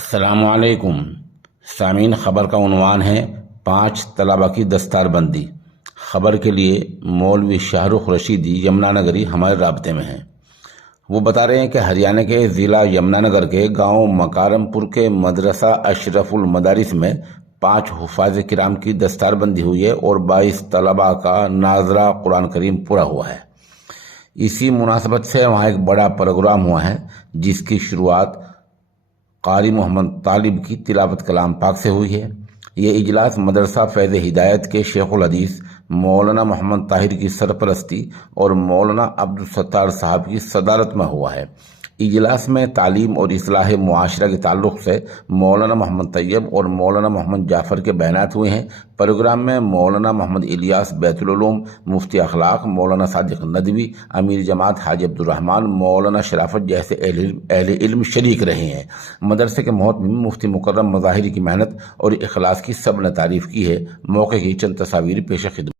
السلام علیکم سامعین، خبر کا عنوان ہے 5 طلبہ کی دستار بندی۔ خبر کے لیے مولوی شاہ رخ رشیدی یمنا نگری ہمارے رابطے میں ہیں۔ وہ بتا رہے ہیں کہ ہریانہ کے ضلع یمنا نگر کے گاؤں مکارم پور کے مدرسہ اشرف المدارس میں 5 حفاظ کرام کی دستار بندی ہوئی ہے اور 22 طلبہ کا ناظرہ قرآن کریم پورا ہوا ہے۔ اسی مناسبت سے وہاں ایک بڑا پروگرام ہوا ہے جس کی شروعات قاری محمد طالب کی تلاوت کلام پاک سے ہوئی ہے۔ یہ اجلاس مدرسہ فیض ہدایت کے شیخ الحدیث مولانا محمد طاہر کی سرپرستی اور مولانا عبدالستار صاحب کی صدارت میں ہوا ہے۔ اجلاس میں تعلیم اور اصلاح معاشرہ کے تعلق سے مولانا محمد طیب اور مولانا محمد جعفر کے بیانات ہوئے ہیں۔ پروگرام میں مولانا محمد الیاس بیت العلوم، مفتی اخلاق مولانا صادق ندوی، امیر جماعت حاجی عبدالرحمان، مولانا شرافت جیسے اہل علم شریک رہے ہیں۔ مدرسے کے محتمم مفتی مکرم مظاہری کی محنت اور اخلاص کی سب نے تعریف کی ہے۔ موقع کی چند تصاویر پیش خدمت۔